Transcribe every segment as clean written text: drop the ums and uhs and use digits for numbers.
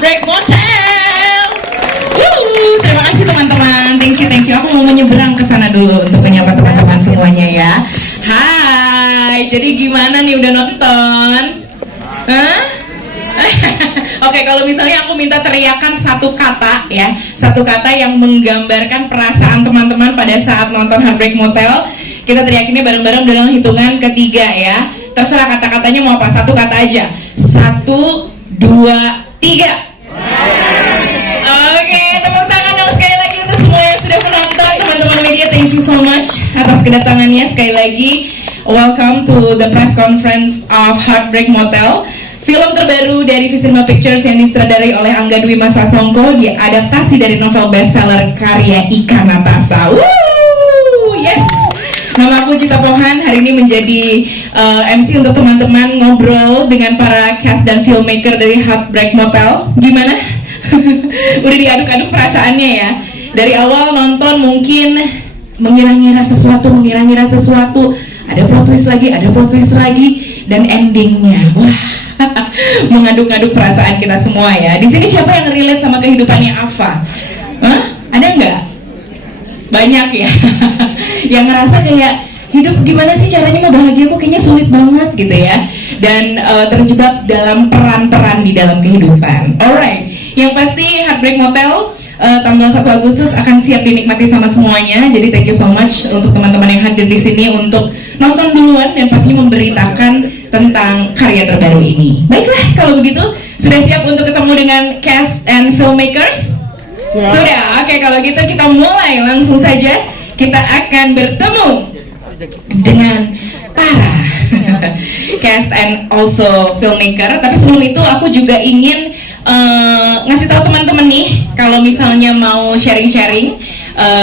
Heartbreak Motel. Terima kasih teman-teman, thank you. Aku mau menyeberang ke sana dulu untuk menyapa teman-teman semuanya ya. Hai, jadi gimana nih, udah nonton? Hah? Oke, kalau misalnya aku minta teriakan satu kata ya, satu kata yang menggambarkan perasaan teman-teman pada saat nonton Heartbreak Motel, kita teriakinnya bareng-bareng dalam hitungan ketiga ya. Terserah kata-katanya mau apa, satu kata aja. 1, 2, 3. Oke, tepuk tangan dong sekali lagi untuk semua yang sudah menonton. Teman-teman media, thank you so much atas kedatangannya sekali lagi. Welcome to the press conference of Heartbreak Motel. Film terbaru dari Visinema Pictures yang disutradarai oleh Angga Dwi Masa Songko, diadaptasi dari novel bestseller karya Ika Natasha. Yes. Nama aku Cita Pohan, hari ini menjadi MC untuk teman-teman ngobrol dengan para cast dan filmmaker dari Heartbreak Motel. Gimana? Udah diaduk-aduk perasaannya ya. Dari awal nonton mungkin mengira-ngira sesuatu, ada plot twist lagi, dan endingnya, wah, mengaduk-aduk perasaan kita semua ya. Di sini siapa yang relate sama kehidupannya Ava? Hah? Ada nggak? Banyak ya. Yang ngerasa kayak hidup gimana sih caranya mau bahagia, kok kayaknya sulit banget gitu ya. Dan terjebak dalam peran-peran di dalam kehidupan. Alright, yang pasti Heartbreak Motel tanggal 1 Agustus akan siap dinikmati sama semuanya. Jadi thank you so much untuk teman-teman yang hadir di sini untuk nonton duluan dan pastinya memberitakan tentang karya terbaru ini. Baiklah, kalau begitu sudah siap untuk ketemu dengan cast and filmmakers? Sudah. Oke, kalau gitu kita mulai langsung saja. Kita akan bertemu dengan para cast and also filmmaker. Tapi sebelum itu aku juga ingin ngasih tahu teman-teman nih, kalau misalnya mau sharing-sharing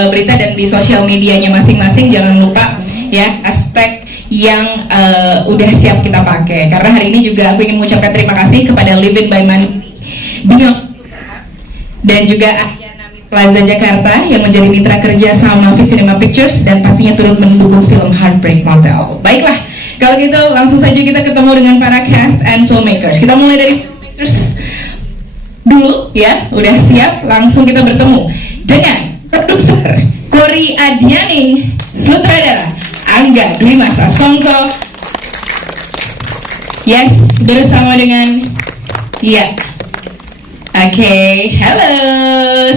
berita dan di sosial medianya masing-masing, jangan lupa ya hashtag yang udah siap kita pakai. Karena hari ini juga aku ingin mengucapkan terima kasih kepada Live It by Bino dan juga Plaza Jakarta yang menjadi mitra kerja sama Visinema Pictures dan pastinya turut mendukung film Heartbreak Motel. Baiklah, kalau gitu langsung saja kita ketemu dengan para cast and filmmakers. Kita mulai dari filmmakers dulu ya, udah siap, langsung kita bertemu dengan produser Kori Adianing, sutradara Angga Dwi Masa Songko. Yes, bersama dengan Oke, halo,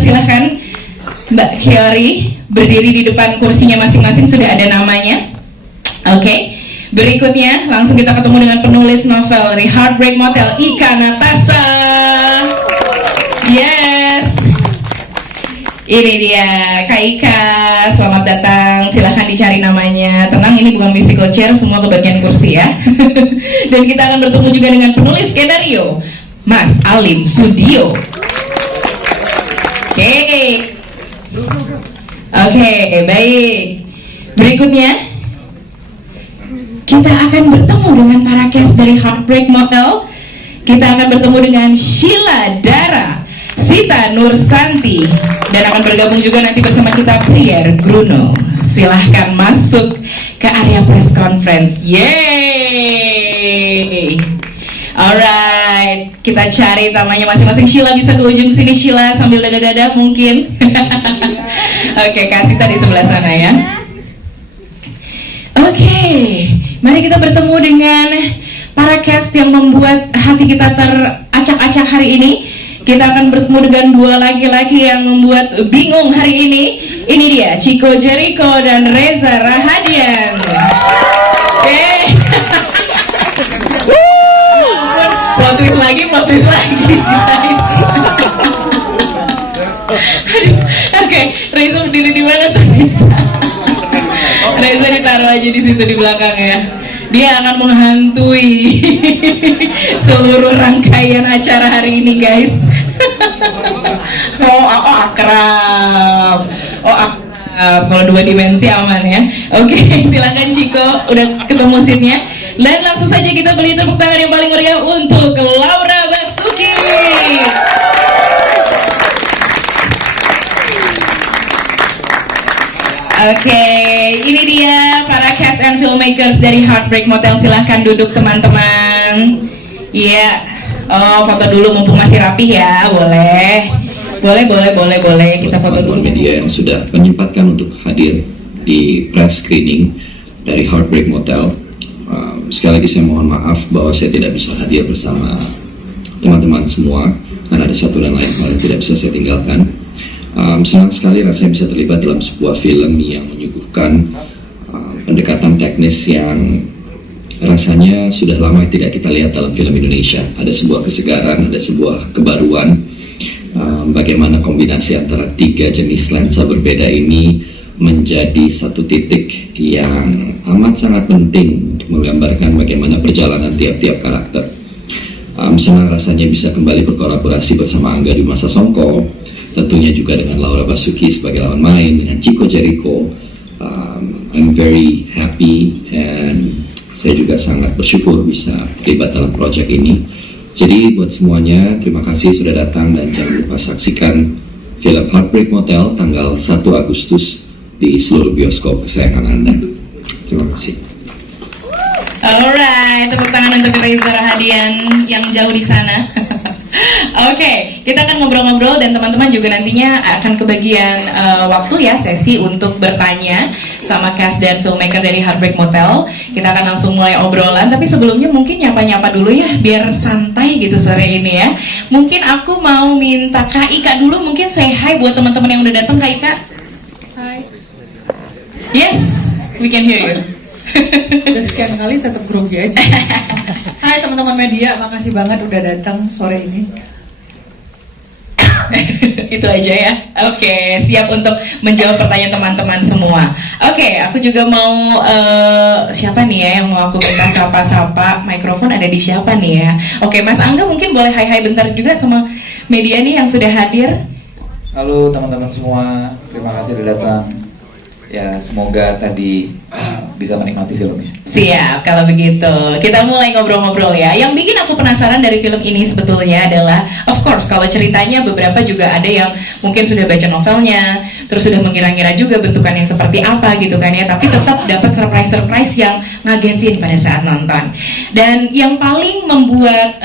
silahkan Mbak Kiori berdiri di depan kursinya masing-masing, sudah ada namanya. Oke, berikutnya langsung kita ketemu dengan penulis novel dari Heartbreak Motel, Ika Natasha. Yes, ini dia Kak Ika, selamat datang, silahkan dicari namanya. Tenang, ini bukan musical chair, semua kebagian kursi ya. Dan kita akan bertemu juga dengan penulis skenario Mas Alim Sudio. Oke, baik. Berikutnya kita akan bertemu dengan para cast dari Heartbreak Motel. Kita akan bertemu dengan Sheila Dara, Sita Nursanti, dan akan bergabung juga nanti bersama kita Priyer Gruno. Silahkan masuk ke area press conference. Yeay. Alright, kita cari namanya masing-masing. Sheila bisa ke ujung sini, Sheila, sambil dada-dada mungkin. Oke, kasih tadi sebelah sana ya. Oke, mari kita bertemu dengan para cast yang membuat hati kita teracak-acak hari ini. Kita akan bertemu dengan dua laki-laki yang membuat bingung hari ini. Ini dia, Chico Jericho dan Reza Rahadian. Oke. Plot twist lagi guys. Oke, Reza berdiri di mana tuh Reza? Reza ditaruh aja di situ di belakang ya. Dia akan menghantui seluruh rangkaian acara hari ini guys. Akrab. Kalau dua dimensi aman ya. Oke, silakan Chico, udah ketemu scene-nya. Dan langsung saja kita beri tepuk tangan yang paling meriah untuk Laura Basuki. Oke, ini dia para cast and filmmakers dari Heartbreak Motel. Silahkan duduk teman-teman. Iya, Oh, foto dulu mumpung masih rapi ya, boleh. Boleh. Kita foto dulu. Media yang sudah menyempatkan untuk hadir di press screening dari Heartbreak Motel. Sekali lagi saya mohon maaf bahwa saya tidak bisa hadir bersama teman-teman semua karena ada satu dan lain hal yang tidak bisa saya tinggalkan. Senang sekali rasanya bisa terlibat dalam sebuah film yang menyuguhkan pendekatan teknis yang rasanya sudah lama tidak kita lihat dalam film Indonesia. Ada sebuah kesegaran, ada sebuah kebaruan. Bagaimana kombinasi antara 3 jenis lensa berbeda ini menjadi satu titik yang amat sangat penting untuk menggambarkan bagaimana perjalanan tiap-tiap karakter. Senang rasanya bisa kembali berkolaborasi bersama Angga Dwi Masa Songko, tentunya juga dengan Laura Basuki sebagai lawan main, dengan Chico Jericho. I'm very happy and saya juga sangat bersyukur bisa terlibat dalam proyek ini. Jadi buat semuanya, terima kasih sudah datang dan jangan lupa saksikan film Heartbreak Motel tanggal 1 Agustus di seluruh bioskop kesayangan Anda. Terima kasih. Alright, tepuk tangan untuk Reza Rahadian yang jauh di sana. Oke, kita akan ngobrol-ngobrol dan teman-teman juga nantinya akan kebagian waktu ya sesi untuk bertanya sama cast dan filmmaker dari Heartbreak Motel. Kita akan langsung mulai obrolan, tapi sebelumnya mungkin nyapa-nyapa dulu ya biar santai gitu sore ini ya. Mungkin aku mau minta Kak Ika dulu, mungkin say hi buat teman-teman yang udah datang. Kak Ika. Hai. Yes, we can hear you. Udah sekian kali tetap grogi aja. Hai teman-teman media, makasih banget udah datang sore ini. Itu aja ya. Oke, siap untuk menjawab pertanyaan teman-teman semua. Oke, aku juga mau siapa nih ya yang mau aku minta sapa-sapa. Mikrofon ada di siapa nih ya? Oke, Mas Angga mungkin boleh hai-hai bentar juga sama media nih yang sudah hadir. Halo teman-teman semua, terima kasih sudah datang. Ya, semoga tadi bisa menikmati filmnya. Siap, kalau begitu kita mulai ngobrol-ngobrol ya. Yang bikin aku penasaran dari film ini sebetulnya adalah, of course, kalau ceritanya beberapa juga ada yang mungkin sudah baca novelnya, terus sudah mengira-ngira juga bentukannya seperti apa gitu kan ya. Tapi tetap dapat surprise-surprise yang ngagetin pada saat nonton. Dan yang paling membuat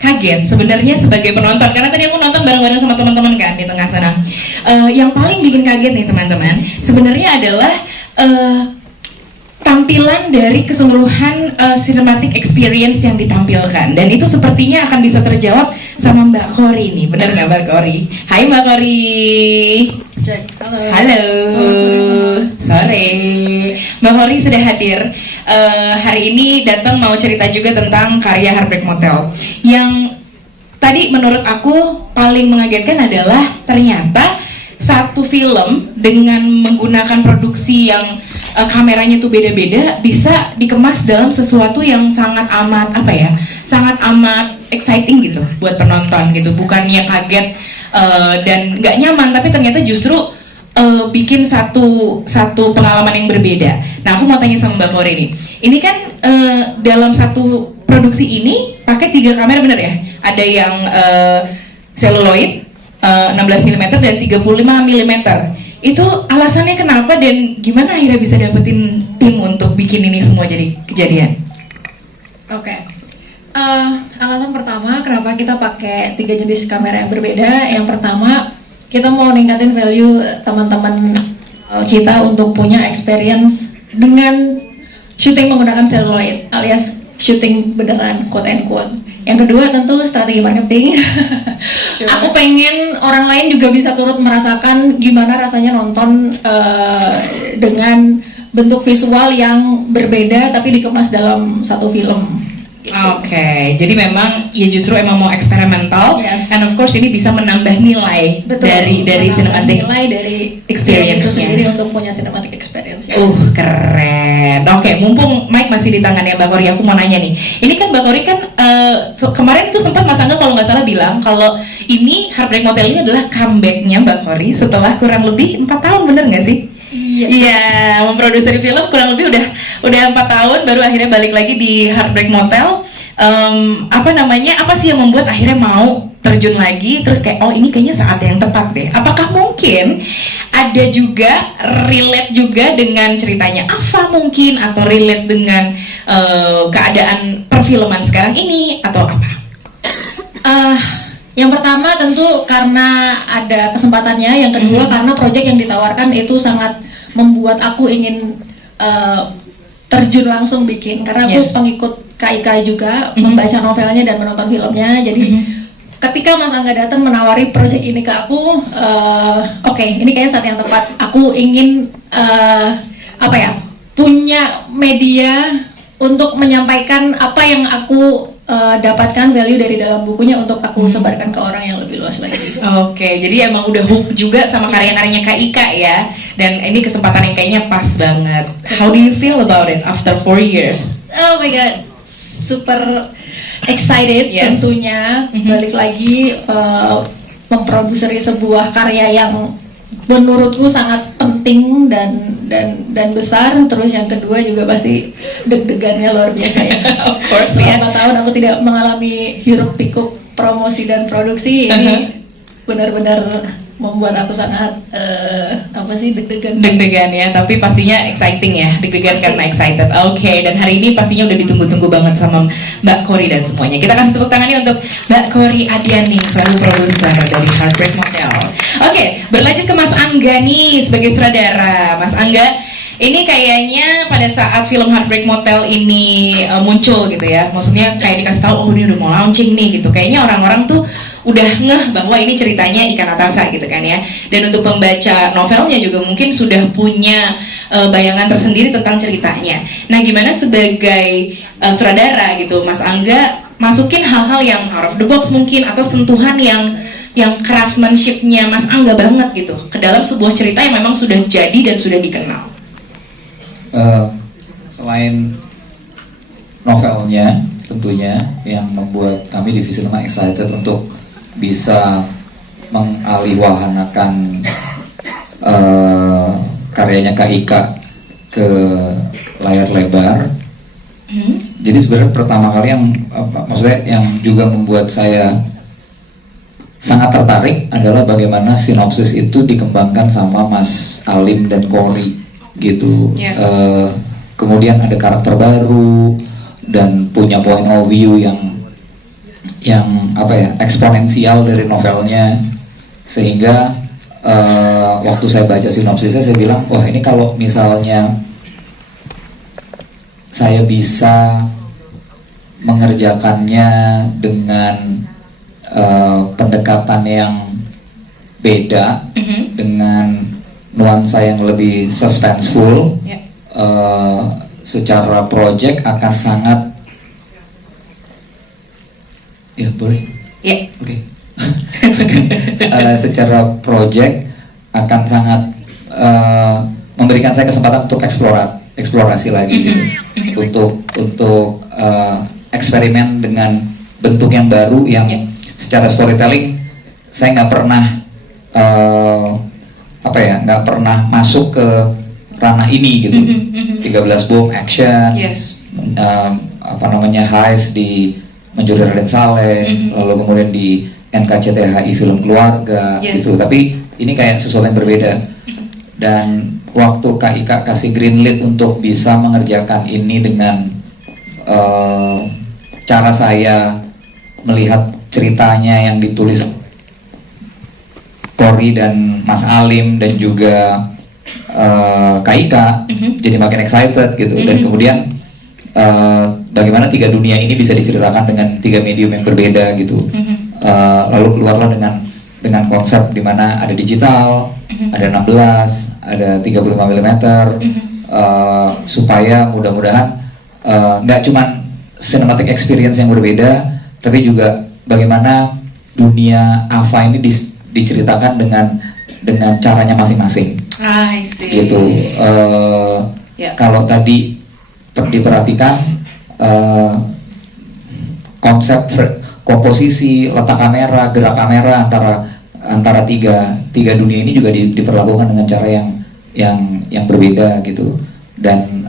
kaget sebenarnya sebagai penonton, karena tadi aku nonton bareng-bareng sama teman-teman kan di tengah sana. Yang paling bikin kaget nih teman-teman sebenarnya adalah tampilan dari keseluruhan cinematic experience yang ditampilkan, dan itu sepertinya akan bisa terjawab sama Mbak Kori nih, benar nggak Mbak Kori? Hai Mbak Kori. Cek. Halo. Halo. Sore. Mbak Kori sudah hadir hari ini, datang mau cerita juga tentang karya Heartbreak Motel. Yang tadi menurut aku paling mengagetkan adalah ternyata satu film dengan menggunakan produksi yang kameranya tuh beda-beda bisa dikemas dalam sesuatu yang sangat amat sangat amat exciting gitu buat penonton gitu. Bukannya kaget dan nggak nyaman, tapi ternyata justru bikin satu pengalaman yang berbeda. Nah, aku mau tanya sama Mbak Kori nih. Ini kan dalam satu produksi ini pakai 3 kamera, bener ya? Ada yang celluloid 16 mm dan 35 mm. Itu alasannya kenapa dan gimana akhirnya bisa dapetin tim untuk bikin ini semua jadi kejadian? Oke. Alasan pertama kenapa kita pakai 3 jenis kamera yang berbeda. Yang pertama, kita mau ningkatin value teman-teman kita untuk punya experience dengan syuting menggunakan celluloid alias syuting beneran, quote and quote. Yang kedua tentu strategi marketing. Sure. Aku pengen orang lain juga bisa turut merasakan gimana rasanya nonton dengan bentuk visual yang berbeda tapi dikemas dalam satu film. Oke, jadi memang ya justru emang mau eksperimental, Yes. and of course ini bisa menambah nilai dari cinematic nilai dari experience-nya. itu sendiri untuk punya cinematic experience. Keren. Oke, mumpung mic masih di tangannya Mbak Kori, aku mau nanya nih. Ini kan Mbak Kori kan kemarin itu sempat Mas Angga kalau nggak salah bilang kalau ini Heartbreak Motel ini adalah comeback-nya Mbak Kori setelah kurang lebih 4 tahun, bener nggak sih? Iya, memproduksi film kurang lebih udah 4 tahun baru akhirnya balik lagi di Heartbreak Motel. Apa sih yang membuat akhirnya mau terjun lagi terus kayak ini kayaknya saat yang tepat deh. Apakah mungkin ada juga relate juga dengan ceritanya Ava mungkin, atau relate dengan keadaan perfilman sekarang ini, atau apa? Yang pertama tentu karena ada kesempatannya, yang kedua karena proyek yang ditawarkan itu sangat membuat aku ingin terjun langsung bikin, karena aku pengikut KIK juga, membaca novelnya dan menonton filmnya. Jadi ketika Mas Angga datang menawari proyek ini ke aku, oke, ini kayaknya saat yang tepat. Aku ingin punya media untuk menyampaikan apa yang aku dapatkan value dari dalam bukunya untuk aku sebarkan ke orang yang lebih luas lagi. Oke, jadi emang udah hook juga sama karya-karyanya Kak Ika ya. Dan ini kesempatan yang kayaknya pas banget. How do you feel about it after 4 years? Oh my god, super excited tentunya. Balik lagi memproduksi sebuah karya yang menurutku sangat penting dan besar. Terus yang kedua juga pasti deg-degannya luar biasa ya. Of course, selama tahun aku tidak mengalami hiruk pikuk promosi dan produksi. Ini benar-benar membuat aku sangat deg-degan. Deg-degan ya, tapi pastinya exciting ya. Deg-degan karena excited. Oke, dan hari ini pastinya udah ditunggu-tunggu banget sama Mbak Kori dan semuanya. Kita kasih tepuk tangan nih untuk Mbak Kori Adiani, selaku produser dari Heartbreak Motel. Oke, berlanjut ke Mas Angga nih sebagai sutradara. Mas Angga, ini kayaknya pada saat film Heartbreak Motel ini muncul gitu ya, maksudnya kayak dikasih tahu, oh ini udah mau launching nih gitu. Kayaknya orang-orang tuh udah ngeh bahwa ini ceritanya Ika Natasha gitu kan ya. Dan untuk pembaca novelnya juga mungkin sudah punya bayangan tersendiri tentang ceritanya. Nah, gimana sebagai sutradara gitu, Mas Angga masukin hal-hal yang out of the box mungkin, atau sentuhan yang craftsmanship-nya Mas Angga banget gitu ke dalam sebuah cerita yang memang sudah jadi dan sudah dikenal. Selain novelnya tentunya yang membuat kami di Visinema excited untuk bisa mengalihwahanakan karyanya Kak Ika ke layar lebar. Jadi sebenarnya pertama kali yang juga membuat saya sangat tertarik adalah bagaimana sinopsis itu dikembangkan sama Mas Alim dan Kori gitu. Kemudian ada karakter baru dan punya point of view yang eksponensial dari novelnya, sehingga waktu saya baca sinopsisnya saya bilang, wah ini kalau misalnya saya bisa mengerjakannya dengan pendekatan yang beda, dengan nuansa yang lebih suspenseful, secara project akan sangat secara project akan sangat memberikan saya kesempatan untuk eksplorasi lagi gitu. untuk eksperimen dengan bentuk yang baru yang secara storytelling saya nggak pernah masuk ke ranah ini gitu. 13 bom action, heist di Mencuri Raden Saleh, lalu kemudian di NKCTHI film keluarga gitu. Tapi ini kayak sesuatu yang berbeda. Dan waktu Kak Ika kasih green light untuk bisa mengerjakan ini dengan cara saya melihat ceritanya yang ditulis Kori dan Mas Alim dan juga Kak Ika, jadi makin excited gitu. Dan kemudian bagaimana 3 dunia ini bisa diceritakan dengan 3 medium yang berbeda gitu. Lalu keluarlah dengan konsep di mana ada digital, ada 16, ada 35 mm, supaya mudah-mudahan nggak cuman cinematic experience yang berbeda, tapi juga bagaimana dunia AVA ini diceritakan dengan caranya masing-masing. I see. Gitu. Kalau tadi diperhatikan konsep komposisi, letak kamera, gerak kamera antara tiga dunia ini juga diperlakukan dengan cara yang berbeda gitu. Dan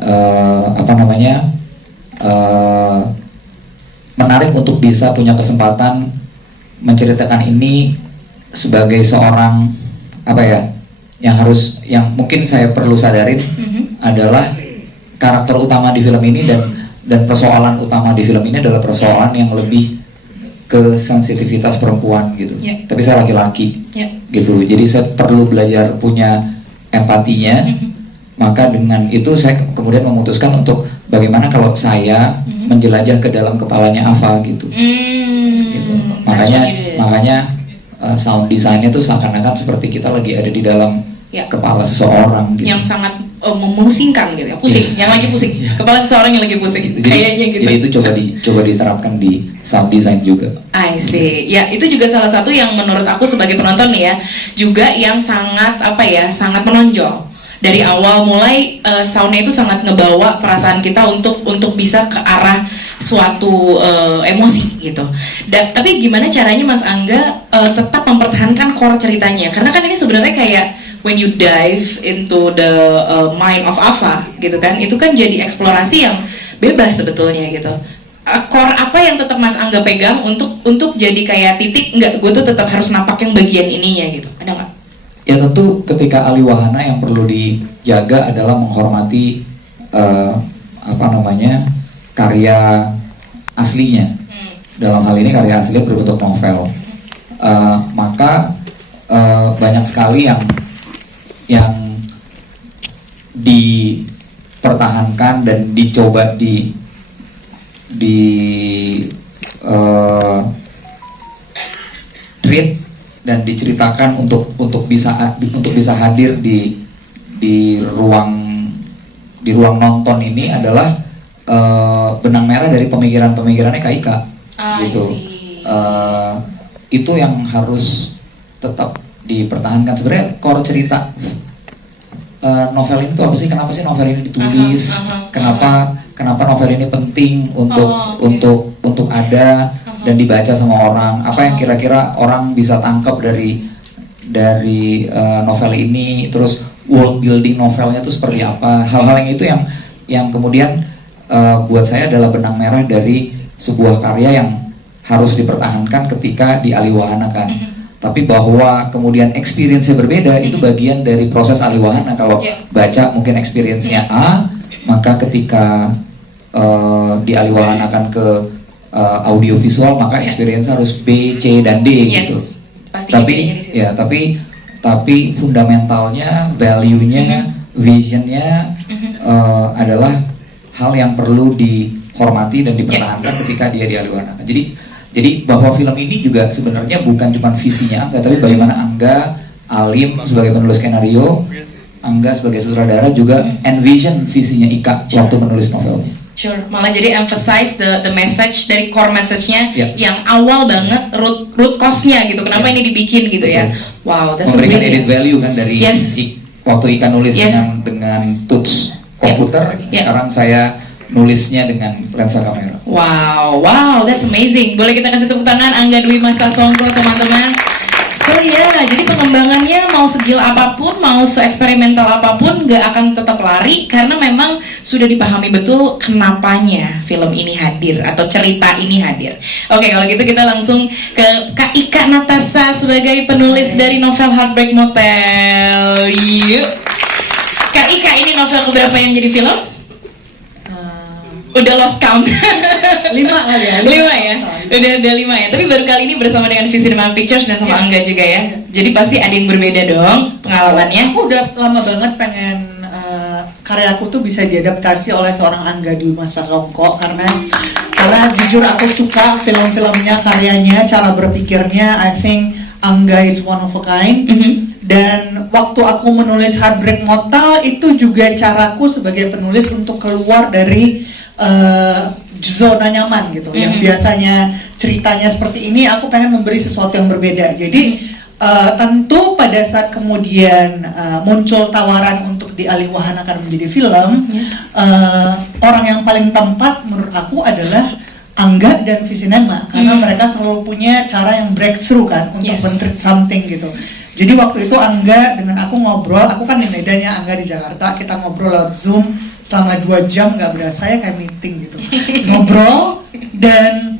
menarik untuk bisa punya kesempatan menceritakan ini sebagai seorang yang mungkin saya perlu sadarin adalah karakter utama di film ini dan persoalan utama di film ini adalah persoalan yang lebih ke sensitivitas perempuan gitu. Yeah. Tapi saya laki-laki Yeah. gitu. Jadi saya perlu belajar punya empatinya. Maka dengan itu saya kemudian memutuskan untuk bagaimana kalau saya menjelajah ke dalam kepalanya Ava gitu. Gitu. Makanya sound design-nya tuh seakan-akan seperti kita lagi ada di dalam Ya. kepala seseorang gitu. Yang sangat memusingkan gitu ya, pusing, yang lagi pusing, kepala seseorang yang lagi pusing, kayaknya gitu. Jadi itu coba diterapkan di sound design juga. I see. Ya, itu juga salah satu yang menurut aku sebagai penonton nih ya, juga yang sangat sangat menonjol. Dari awal mulai soundnya itu sangat ngebawa perasaan kita untuk bisa ke arah suatu emosi gitu. Tapi gimana caranya Mas Angga tetap mempertahankan core ceritanya? Karena kan ini sebenarnya kayak when you dive into the mind of Ava gitu kan, itu kan jadi eksplorasi yang bebas sebetulnya gitu. Core apa yang tetap Mas Angga pegang untuk jadi kayak titik enggak, gue tuh tetap harus napak yang bagian ininya gitu, ada nggak? Ya tentu ketika ahli wahana yang perlu dijaga adalah menghormati karya aslinya. Dalam hal ini karya aslinya berbentuk novel. Maka banyak sekali yang dipertahankan dan dicoba treat dan diceritakan untuk bisa hadir di ruang nonton ini adalah benang merah dari pemikirannya Kak Ika gitu. Itu yang harus tetap dipertahankan. Sebenarnya core cerita novel ini tuh apa sih? Kenapa sih novel ini ditulis? Kenapa novel ini penting untuk ada dan dibaca sama orang? Apa yang kira-kira orang bisa tangkap dari novel ini? Terus world building novelnya itu seperti apa? Hal-hal yang itu yang kemudian buat saya adalah benang merah dari sebuah karya yang harus dipertahankan ketika dialiwahanakan. Tapi bahwa kemudian experience-nya berbeda, itu bagian dari proses aliwahana. Kalau baca mungkin experience-nya A, maka ketika dialiwahanakan ke audiovisual, maka experience harus B, C, dan D gitu. Tapi fundamentalnya, value-nya, vision-nya adalah hal yang perlu dihormati dan dipertahankan ketika dia dialiwahanakan. Jadi bahwa film ini juga sebenarnya bukan cuma visinya Angga, tapi bagaimana Angga, Alim sebagai penulis skenario, Angga sebagai sutradara juga envision visinya Ika waktu menulis novelnya. Sure, malah jadi emphasize the message dari core message-nya yang awal banget, root cause-nya gitu. Kenapa ini dibikin gitu ya? Wow, that's memberikan really edit value kan dari waktu Ika nulis dengan touch komputer, sekarang saya nulisnya dengan lensa kamera. Wow, that's amazing. Boleh kita kasih tepuk tangan Angga Dwi Mas Sasongko, teman-teman. So jadi pengembangannya mau segil apapun, mau seeksperimental apapun, gak akan tetap lari karena memang sudah dipahami betul kenapanya film ini hadir atau cerita ini hadir. Oke, kalau gitu kita langsung ke Kak Ika Natasha sebagai penulis dari novel Heartbreak Motel. Yuk, Kak Ika, ini novel keberapa yang jadi film? Udah lost count. 5 kali ya. 5 ya. Udah 5 ya. Tapi baru kali ini bersama dengan Visinema Pictures dan sama Angga juga ya. Jadi pasti ada yang berbeda dong pengalamannya. Aku udah lama banget pengen karyaku tuh bisa diadaptasi oleh seorang Angga Dwi Mas Sasongko karena jujur aku suka film-filmnya, karyanya, cara berpikirnya. I think Angga is one of a kind. Dan waktu aku menulis Heartbreak Motel itu juga caraku sebagai penulis untuk keluar dari zona nyaman gitu. Yang biasanya ceritanya seperti ini, aku pengen memberi sesuatu yang berbeda. Jadi tentu pada saat kemudian muncul tawaran untuk dialiwahanakan menjadi film, orang yang paling tepat menurut aku adalah Angga dan Visinema karena mereka selalu punya cara yang breakthrough kan untuk men-treat something gitu. Jadi waktu itu Angga dengan aku ngobrol, aku kan di Medan ya, Angga di Jakarta, kita ngobrol lewat Zoom selama 2 jam, nggak berasa ya kayak meeting gitu. Ngobrol, dan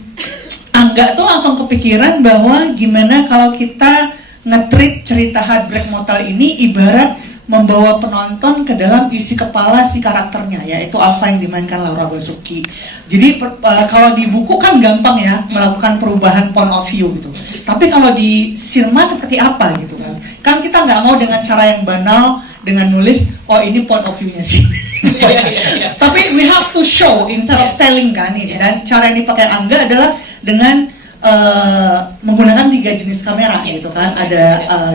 Angga tuh langsung kepikiran bahwa gimana kalau kita nge-treat cerita Heartbreak Motel ini ibarat membawa penonton ke dalam isi kepala si karakternya, yaitu Alpha yang dimainkan Laura Basuki. Jadi kalau di buku kan gampang ya melakukan perubahan point of view gitu. Tapi kalau di sinema seperti apa gitu kan? Kan kita nggak mau dengan cara yang banal dengan nulis, oh ini point of view-nya sih. Tapi we have to show instead of selling kan ini. Dan cara yang dipakai Angga adalah dengan menggunakan 3 jenis kamera gitu kan. Ada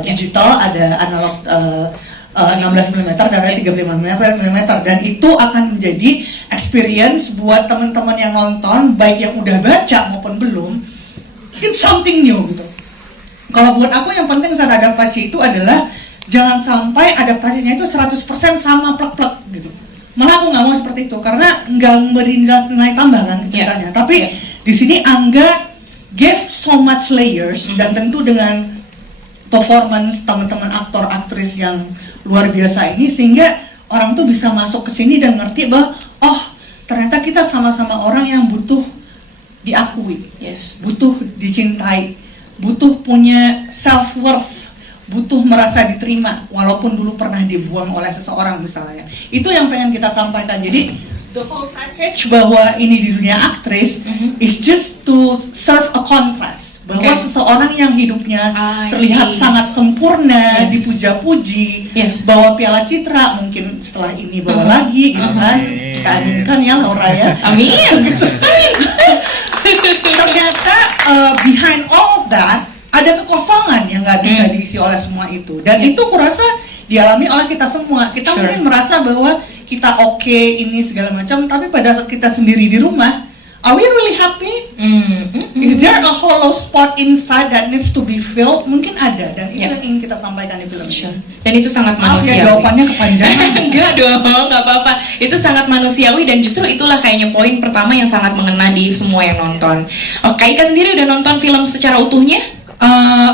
digital, ada analog 16 mm dan 35 mm, dan itu akan menjadi experience buat teman-teman yang nonton, baik yang udah baca maupun belum. It's something new gitu. Kalau buat aku yang penting saat adaptasi itu adalah jangan sampai adaptasinya itu 100% sama plek-plek gitu. Malah aku nggak mau seperti itu karena nggak memberi nilai tambah kan ceritanya. Tapi di sini Angga give so much layers dan tentu dengan performance teman-teman aktor aktris yang luar biasa ini sehingga orang tuh bisa masuk ke sini dan ngerti bahwa oh ternyata kita sama-sama orang yang butuh diakui, butuh dicintai, butuh punya self worth, butuh merasa diterima walaupun dulu pernah dibuang oleh seseorang misalnya. Itu yang pengen kita sampaikan. Jadi the whole package bahwa ini di dunia aktris is just to serve a contrast. Bahwa seseorang yang hidupnya terlihat sangat sempurna, dipuja-puji, bawa piala citra, mungkin setelah ini bawa lagi, gitu kan? Kita aminkan ya Laura ya. Amin. Ternyata behind all of that ada kekosongan yang nggak bisa diisi oleh semua itu, dan itu kurasa dialami oleh kita semua. Kita mungkin merasa bahwa kita oke ini segala macam, tapi pada saat kita sendiri di rumah, are we really happy? Is there a hollow spot inside that needs to be filled? Mungkin ada, dan itu yang ingin kita sampaikan di film ini. Dan itu sangat manusiawi. Ya, jawabannya kepanjangan. Enggak dong, nggak apa-apa. Itu sangat manusiawi dan justru itulah kayaknya poin pertama yang sangat mengena di semua yang nonton. Kak Ika sendiri udah nonton film secara utuhnya?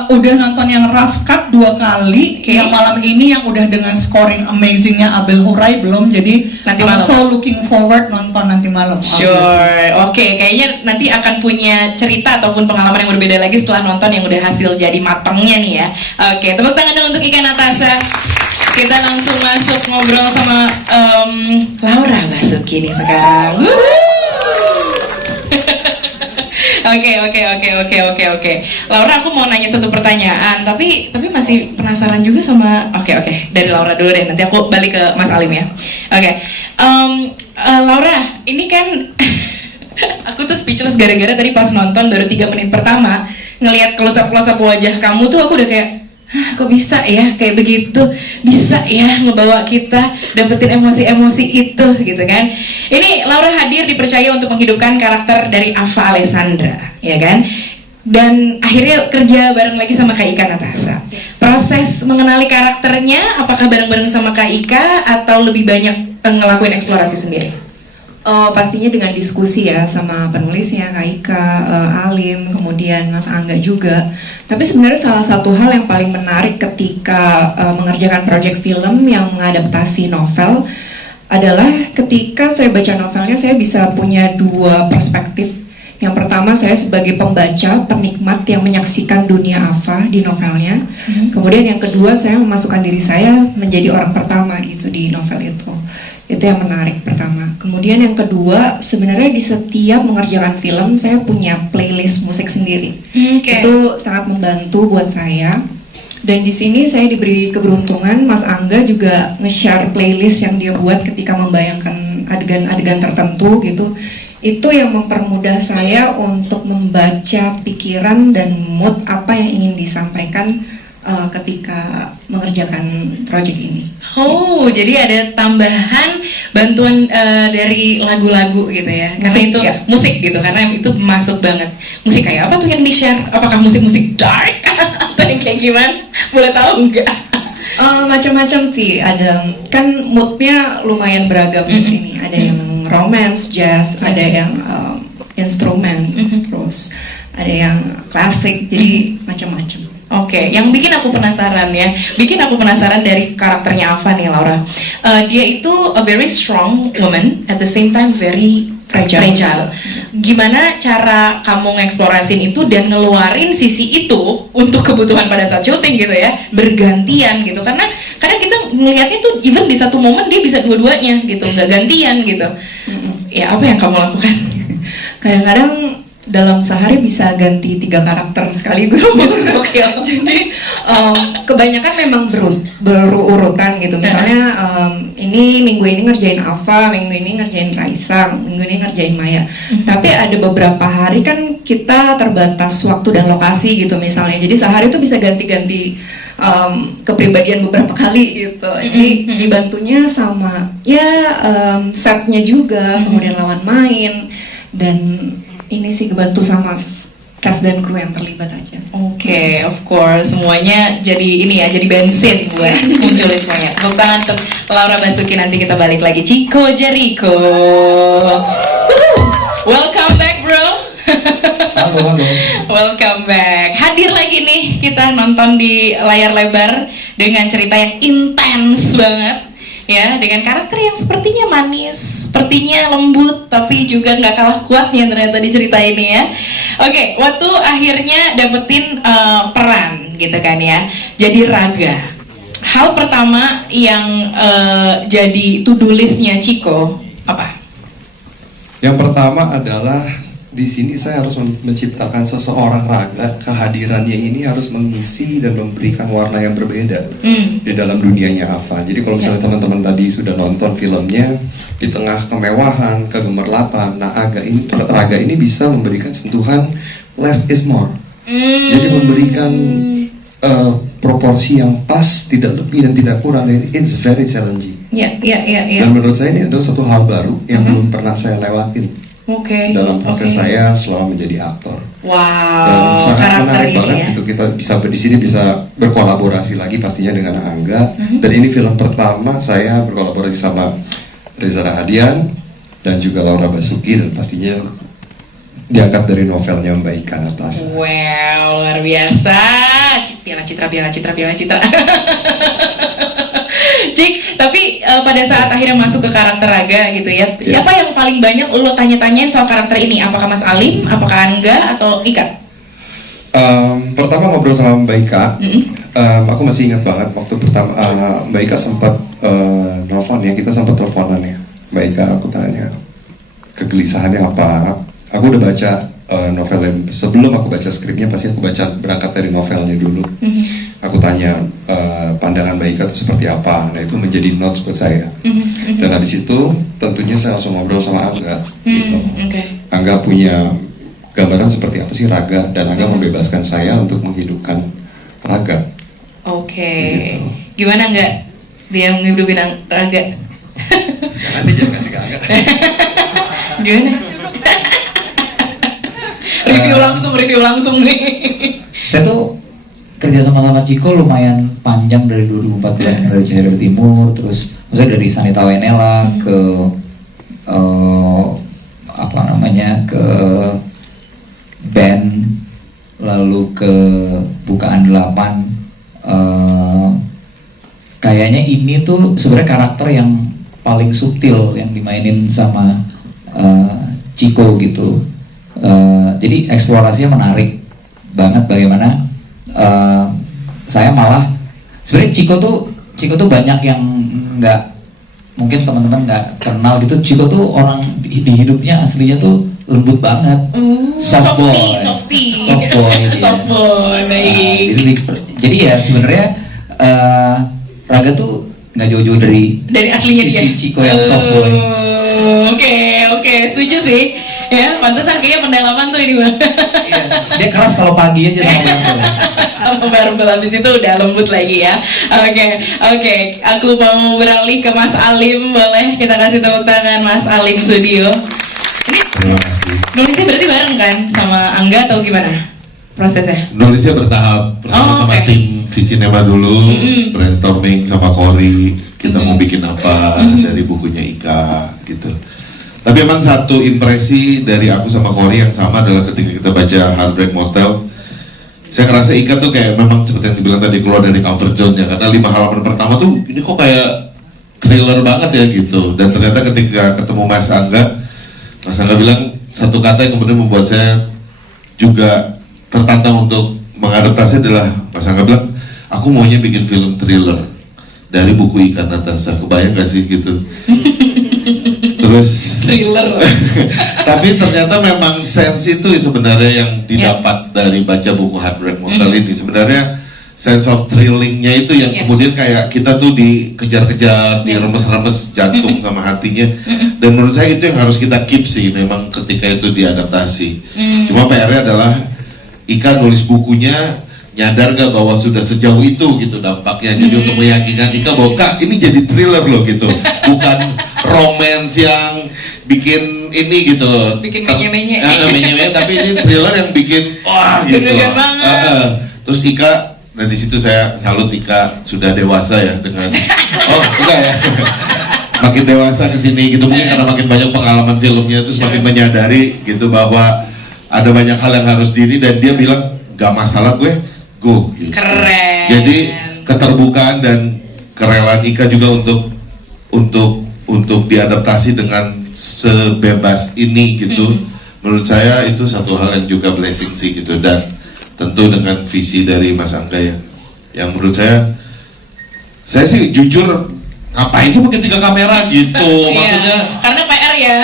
Udah nonton yang rough cut 2 kali, yang malam ini yang udah dengan scoring amazingnya Abel Huray belum, jadi nanti malam. So looking forward nonton nanti malam. Sure, oke. Kayaknya nanti akan punya cerita ataupun pengalaman yang berbeda lagi setelah nonton yang udah hasil jadi matangnya nih ya. Oke, tepuk tangan dong untuk Ika Natasha. Kita langsung masuk ngobrol sama Laura Basuki nih sekarang. Oke. Laura, aku mau nanya satu pertanyaan, tapi masih penasaran juga sama. Oke. Dari Laura dulu deh. Nanti aku balik ke Mas Alim ya. Oke. Laura, ini kan aku tuh speechless gara-gara tadi pas nonton baru 3 menit pertama ngelihat close-up wajah kamu tuh aku udah kayak, kok bisa ya kayak begitu, bisa ya ngebawa kita dapetin emosi-emosi itu gitu kan. Ini Laura hadir dipercaya untuk menghidupkan karakter dari Ava Alessandra, ya kan? Dan akhirnya kerja bareng lagi sama Kak Ika Natasha. Proses mengenali karakternya apakah bareng-bareng sama Kak Ika atau lebih banyak ngelakuin eksplorasi sendiri? Pastinya dengan diskusi ya sama penulisnya, Kak Ika, Alim, kemudian Mas Angga juga. Tapi sebenarnya salah satu hal yang paling menarik ketika mengerjakan proyek film yang mengadaptasi novel adalah ketika saya baca novelnya, saya bisa punya 2 perspektif. Yang pertama, saya sebagai pembaca, penikmat yang menyaksikan dunia Ava di novelnya. Kemudian yang kedua, saya memasukkan diri saya menjadi orang pertama gitu di novel itu. Itu yang menarik pertama. Kemudian yang kedua, sebenarnya di setiap mengerjakan film saya punya playlist musik sendiri. Itu sangat membantu buat saya. Dan di sini saya diberi keberuntungan, Mas Angga juga nge-share playlist yang dia buat ketika membayangkan adegan-adegan tertentu gitu. Itu yang mempermudah saya untuk membaca pikiran dan mood apa yang ingin disampaikan ketika mengerjakan proyek ini. Oh, jadi ada tambahan bantuan dari lagu-lagu gitu ya? Karena Musik, itu ya. musik gitu, karena itu masuk banget. Musik kayak apa tuh yang di-share? Apakah musik-musik dark atau yang kayak gimana? Boleh tahu nggak? Macam-macam sih. Ada kan moodnya lumayan beragam di sini. Ada yang romance, jazz, ada yang instrumen, terus ada yang klasik. Jadi macam-macam. Oke, yang bikin aku penasaran dari karakternya Ava nih, Laura. Dia itu a very strong woman, at the same time very Fragile. Gimana cara kamu ngeksplorasin itu dan ngeluarin sisi itu untuk kebutuhan pada saat syuting gitu ya, bergantian gitu, karena kadang kita ngelihatnya tuh even di satu momen dia bisa dua-duanya gitu, nggak gantian gitu. Ya apa yang kamu lakukan? Kadang-kadang dalam sehari bisa ganti 3 karakter sekaligus. Jadi kebanyakan memang berurutan gitu. Misalnya ini minggu ini ngerjain Ava, minggu ini ngerjain Raisa, minggu ini ngerjain Maya. Tapi ada beberapa hari kan kita terbatas waktu dan lokasi gitu misalnya. Jadi sehari itu bisa ganti-ganti kepribadian beberapa kali gitu. Jadi dibantunya sama ya setnya juga, kemudian lawan main, dan ini sih kebantu sama cast dan kru yang terlibat aja. Oke, of course, semuanya jadi ini ya, jadi bensin buat munculin semuanya. Tepuk tangan untuk Laura Basuki, nanti kita balik lagi. Chico Jericho, welcome back bro. Halo. Welcome back. Hadir lagi nih kita nonton di layar lebar dengan cerita yang intens banget. Ya, dengan karakter yang sepertinya manis, sepertinya lembut, tapi juga nggak kalah kuatnya ternyata di cerita ini ya. Oke, waktu akhirnya dapetin peran gitu kan ya, jadi Raga. Hal pertama yang jadi to-do list-nya Chico apa? Yang pertama adalah di sini saya harus menciptakan seseorang Raga, kehadirannya ini harus mengisi dan memberikan warna yang berbeda di dalam dunianya Ava. Jadi kalau misalnya teman-teman tadi sudah nonton filmnya, di tengah kemewahan, kegemerlapan, nah Raga ini bisa memberikan sentuhan less is more. Jadi memberikan proporsi yang pas, tidak lebih dan tidak kurang. It's very challenging. Dan menurut saya ini adalah satu hal baru yang belum pernah saya lewatin. Dalam proses saya selama menjadi aktor. Wow. Dan sangat menarik banget gitu, kita bisa di sini bisa berkolaborasi lagi pastinya dengan Angga. Dan ini film pertama saya berkolaborasi sama Reza Rahadian dan juga Laura Basuki, dan pastinya diangkat dari novelnya Mbak Ika Natasha. Wow, luar biasa. Piala Citra. Cik, tapi pada saat akhirnya masuk ke karakter Raga gitu ya, siapa yang paling banyak lo tanya-tanyain soal karakter ini? Apakah Mas Alim, apakah Angga, atau Ika? Pertama ngobrol sama Mbak Ika, aku masih ingat banget waktu pertama Mbak Ika sempat nelfon ya, kita sempat teleponan ya. Mbak Ika, aku tanya kegelisahannya apa. Aku udah baca novelnya, sebelum aku baca skripnya pasti aku berangkat dari novelnya dulu. Aku tanya pandangan Mbak Ika itu seperti apa. Nah itu menjadi notes buat saya. Dan habis itu tentunya saya langsung ngobrol sama Angga gitu. Angga punya gambaran seperti apa sih Raga, dan Angga membebaskan saya untuk menghidupkan Raga. Gitu. Gimana Angga dia menghidupin Raga? Nanti jangan kasih ke Angga. Gimana? review langsung nih. Saya tuh kerja sama Chico lumayan panjang dari 2014 dari Cahaya Timur, terus maksudnya dari Sanita Wenela ke ke band, lalu ke Bukaan 8. Kayaknya ini tuh sebenarnya karakter yang paling subtil yang dimainin sama Chico gitu. Jadi eksplorasinya menarik banget, bagaimana saya malah sebenarnya Chico tuh banyak yang nggak, mungkin teman-teman nggak kenal gitu. Chico tuh orang di hidupnya aslinya tuh lembut banget, soft boy. Baik. Jadi ya sebenarnya Raga tuh nggak jauh-jauh dari aslinya sisi dia. Chico yang soft boy. Oke, setuju sih. Ya, pantesan kayaknya pendalaman tuh ini bang. Iya, dia keras kalau pagi aja sama barbel. Sama barbel, habis itu udah lembut lagi ya. Oke. Aku mau beralih ke Mas Alim, boleh kita kasih tepuk tangan Mas Alim Studio. Ini nulisnya berarti bareng kan sama Angga atau gimana prosesnya? Nulisnya bertahap. Pertama sama tim Visinema dulu, brainstorming sama Cory, kita mau bikin apa dari bukunya Ika gitu. Tapi emang satu impresi dari aku sama Cory yang sama adalah ketika kita baca Heartbreak Motel, saya ngerasa Ika tuh kayak memang seperti yang dibilang tadi, keluar dari comfort zone-nya, karena 5 halaman pertama tuh ini kok kayak thriller banget ya gitu. Dan ternyata ketika ketemu Mas Angga, Mas Angga bilang satu kata yang kemudian membuat saya juga tertantang untuk mengadaptasi adalah Mas Angga bilang, aku maunya bikin film thriller dari buku Ikan Natasha. Kebayang gak sih gitu? Terus Thriller. tapi ternyata memang sense itu sebenarnya yang didapat dari baca buku Heartbreak Motel ini. Sebenarnya sense of thrillingnya itu yang kemudian kayak kita tuh dikejar-kejar, diremes-remes jantung sama hatinya. Dan menurut saya itu yang harus kita keep sih memang ketika itu diadaptasi. Cuma PR-nya adalah Ika nulis bukunya nyadar gak bahwa sudah sejauh itu gitu dampaknya. Jadi untuk meyakinkan Ika bahwa Kak ini jadi thriller loh gitu, bukan romance yang bikin ini gitu, Bikin menye-menye. menye-menye, tapi ini thriller yang bikin wah gitu. Deg-degan banget. Terus Ika, dan di situ saya salut Ika sudah dewasa ya dengan enggak ya makin dewasa kesini gitu, mungkin karena makin banyak pengalaman filmnya terus makin menyadari gitu bahwa ada banyak hal yang harus diri, dan dia bilang gak masalah gue go gitu. Keren. Jadi keterbukaan dan kerelaan Ika juga untuk diadaptasi dengan sebebas ini gitu. Menurut saya itu satu hal yang juga blessing sih gitu, dan tentu dengan visi dari Mas Angga ya, yang menurut saya sih jujur ngapain sih pakai 3 kamera gitu, maksudnya karena PR ya.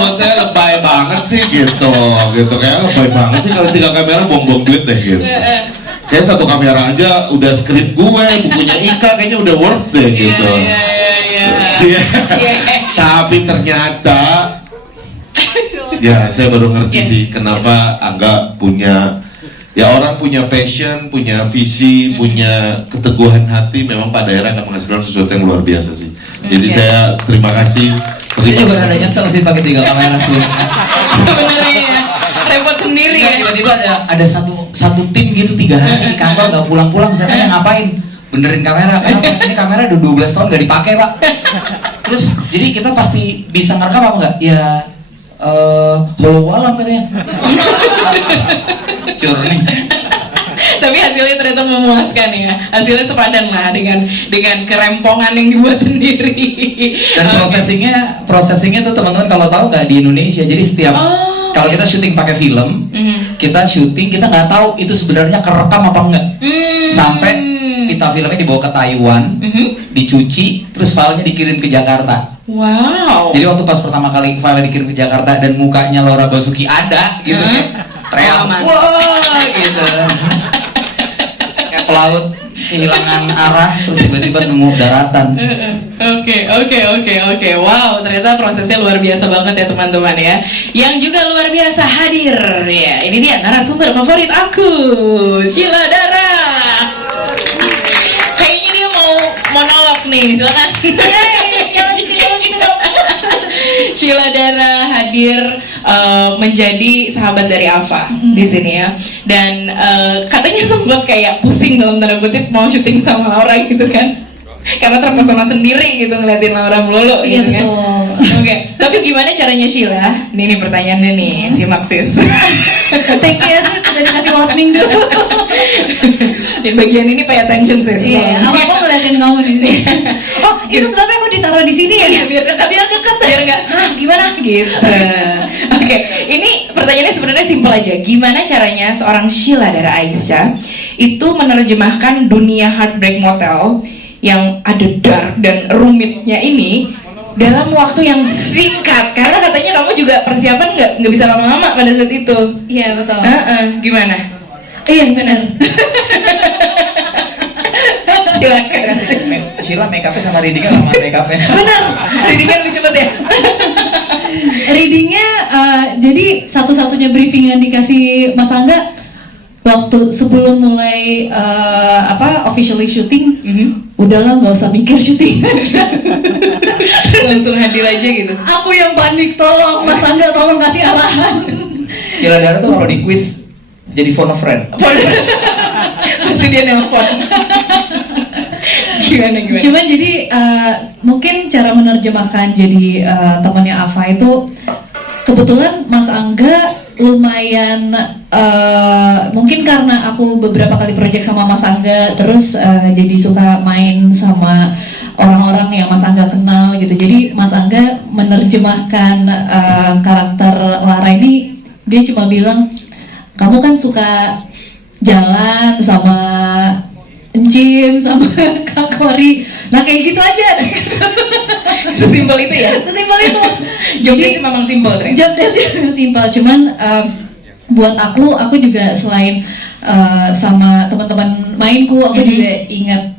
buat saya lebay banget sih gitu kayak lebay banget sih kalau 3 kamera buang-buang duit deh gitu. Kayak 1 kamera aja udah skrip gue, bukunya Ika kayaknya udah worth deh gitu. Iya. Tapi ternyata ya saya baru ngerti sih kenapa Angga punya, ya orang punya passion, punya visi, punya keteguhan hati, memang pada daerah akan menghasilkan sesuatu yang luar biasa sih. Jadi saya terima kasih. Saya juga rada nyesel sih pakai 3 kamera sebelumnya. Sebenarnya ya, repot sendiri ya. Tiba-tiba ada satu tim gitu 3 hari di kantor nggak pulang-pulang. Saya tanya ngapain? Benerin kamera. Kenapa? Ini kamera udah 12 tahun nggak dipakai Pak. Terus jadi kita pasti bisa ngerekam apa nggak? Ya walau alam katanya. Curni. Tapi hasilnya ternyata memuaskan ya. Hasilnya sepadan lah dengan kerempongan yang dibuat sendiri. Dan processingnya tuh teman-teman kalau tahu nggak di Indonesia. Jadi setiap kalau kita syuting pakai film, kita syuting kita nggak tahu itu sebenarnya kerekam apa enggak. Sampai kita filmnya dibawa ke Taiwan, dicuci, terus filenya dikirim ke Jakarta. Wow. Jadi waktu pas pertama kali filenya dikirim ke Jakarta dan mukanya Laura Basuki ada gitu, teriak, wah gitu. Kayak pelaut kehilangan arah terus tiba-tiba nemu daratan. Oke. Wow, ternyata prosesnya luar biasa banget ya teman-teman ya. Yang juga luar biasa hadir ya. Ini dia narasumber favorit aku, Sheila Dara. Kayaknya dia mau monolog nih, silakan. Sheila Dara hadir menjadi sahabat dari Alfa di sini ya, dan katanya sempat kayak pusing dalam tanda kutip mau syuting sama Laura gitu kan, karena terpesona sendiri gitu ngeliatin Laura melulu gitu kan. Oke, tapi gimana caranya Sheila? Nih pertanyaannya nih, simak sis. Thank you ya sis, sudah dikasih warning dulu. Di bagian ini pay attention sis. Iya, aku ngeliatin kamu di sini. Oh, itu sebabnya aku ditaruh di sini ya? Iya, biar dekat, biar nggak, gimana gitu. Oke, ini pertanyaannya sebenarnya simpel aja. Gimana caranya seorang Sheila Dara Aisyah itu menerjemahkan dunia Heartbreak Motel yang ada dark dan rumitnya ini dalam waktu yang singkat? Karena katanya kamu juga persiapan nggak bisa lama-lama pada saat itu. Iya betul. Gimana? Iya benar. Silakan. Sheila make up-nya sama reading-nya sama make up-nya. Benar. Reading-nya lebih cepet ya. Readingnya jadi satu-satunya briefing yang dikasih Mas Angga waktu sebelum mulai officially syuting, udahlah nggak usah mikir syuting aja. Langsung hadir aja gitu. Aku yang panik, tolong Mas Angga tolong kasih arahan. Sheila Dara tuh kalau di quiz jadi phone a friend. Pasti dia nelpon. Gimana? Cuman jadi mungkin cara menerjemahkan jadi temannya Ava itu kebetulan Mas Angga lumayan mungkin karena aku beberapa kali project sama Mas Angga, terus jadi suka main sama orang-orang yang Mas Angga kenal gitu. Jadi Mas Angga menerjemahkan karakter Lara ini, dia cuma bilang, kamu kan suka jalan sama Encim sama Kak Kori, nah kayak gitu aja. Sesimpel itu ya? Sesimpel itu. Job desk memang simpel, Dre. Job desk memang simpel, cuman buat aku juga selain sama teman-teman mainku, aku juga ingat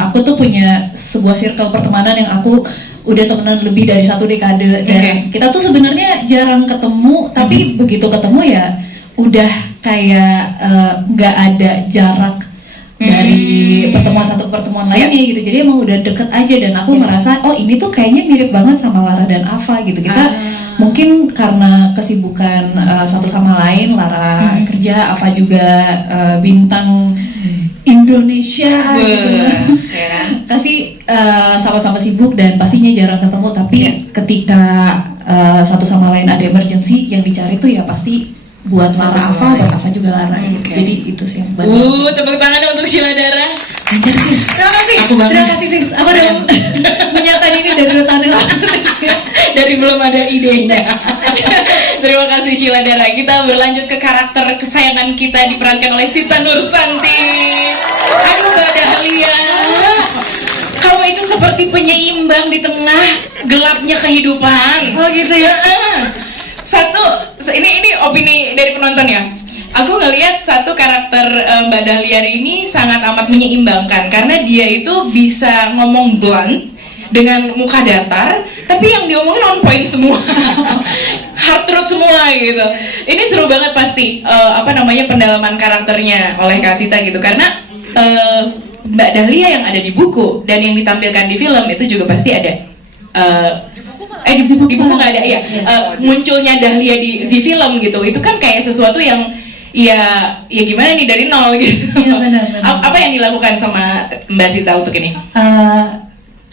aku tuh punya sebuah circle pertemanan yang aku udah temenan lebih dari 1 dekade, dan kita tuh sebenarnya jarang ketemu, tapi begitu ketemu ya udah kayak nggak ada jarak dari pertemuan satu ke pertemuan lainnya gitu. Jadi emang udah deket aja, dan aku merasa oh ini tuh kayaknya mirip banget sama Lara dan Ava gitu. Kita mungkin karena kesibukan satu sama lain, Lara kerja, Ava juga bintang Indonesia gitu. Pasti sama-sama sibuk dan pastinya jarang ketemu, tapi ketika satu sama lain ada emergency, yang dicari tuh ya pasti buat Lara Ava, buat Ava juga Lara gitu. Jadi itu sih yang tepuk tangan untuk Sheila Dara. Anjir sis, terima kasih. Terima kasih sis. Aku udah menyiapkan ini dari tahun yang lalu. Dari belum ada idenya. Terima kasih Sheila Dara. Kita berlanjut ke karakter kesayangan kita, diperankan oleh Sita Nursanti. Aduh Mbak Dahlia, kamu itu seperti penyeimbang di tengah gelapnya kehidupan. Oh gitu ya. Ini opini dari penonton ya. Aku ngelihat satu karakter Mbak Dahlia ini sangat amat menyeimbangkan, karena dia itu bisa ngomong blunt dengan muka datar, tapi yang diomongin on point semua. Hard truth semua gitu. Ini seru banget pasti pendalaman karakternya oleh Kak Sita gitu, karena Mbak Dahlia yang ada di buku dan yang ditampilkan di film itu juga pasti ada. Di buku nggak ada ya. Munculnya Dahlia di film gitu, itu kan kayak sesuatu yang ya gimana nih dari nol gitu. Iya, benar. Apa yang dilakukan sama Mbak Sita untuk ini?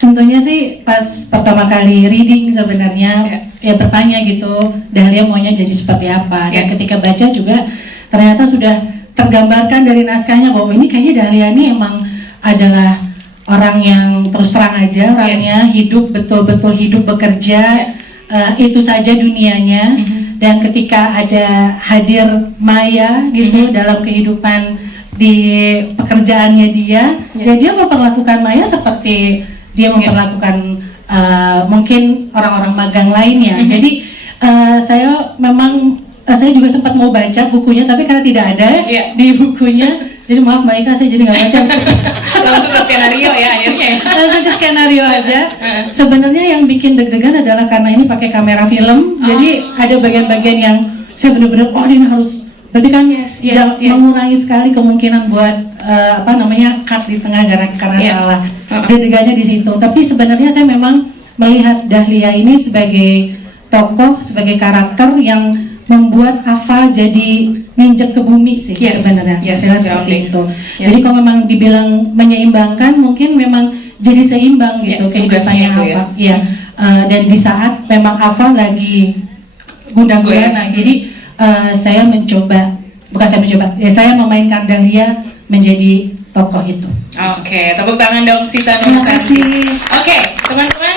Tentunya sih pas pertama kali reading sebenarnya ya bertanya gitu, Dahlia maunya jadi seperti apa, dan ketika baca juga ternyata sudah tergambarkan dari naskahnya bahwa ini kayaknya Dahlia ini emang adalah orang yang terus terang aja, orangnya hidup betul-betul hidup bekerja, itu saja dunianya. Dan ketika ada hadir Maya gitu dalam kehidupan di pekerjaannya dia, ya dia memperlakukan Maya seperti dia memperlakukan mungkin orang-orang magang lainnya. Jadi saya juga sempat mau baca bukunya, tapi karena tidak ada di bukunya, jadi maaf Mbak Ika, saya jadi nggak baca. Langsung ke skenario ya akhirnya. Langsung ke skenario aja. Sebenarnya yang bikin deg-degan adalah karena ini pakai kamera film, jadi ada bagian-bagian yang saya benar-benar ini harus, berarti kan mengurangi sekali kemungkinan buat cut di tengah karena salah. Deg-degannya di situ. Tapi sebenarnya saya memang melihat Dahlia ini sebagai tokoh, sebagai karakter yang membuat Ava jadi ninjek ke bumi sih sebenarnya. Seperti itu. Jadi kalau memang dibilang menyeimbangkan, mungkin memang jadi seimbang gitu kehidupannya Ava. Dan di saat memang Ava lagi gundah-gulana, jadi saya memainkan Dahlia menjadi tokoh itu. Oke, tepuk tangan dong Sita Nursanti. Oke, teman-teman,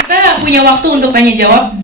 kita punya waktu untuk tanya jawab.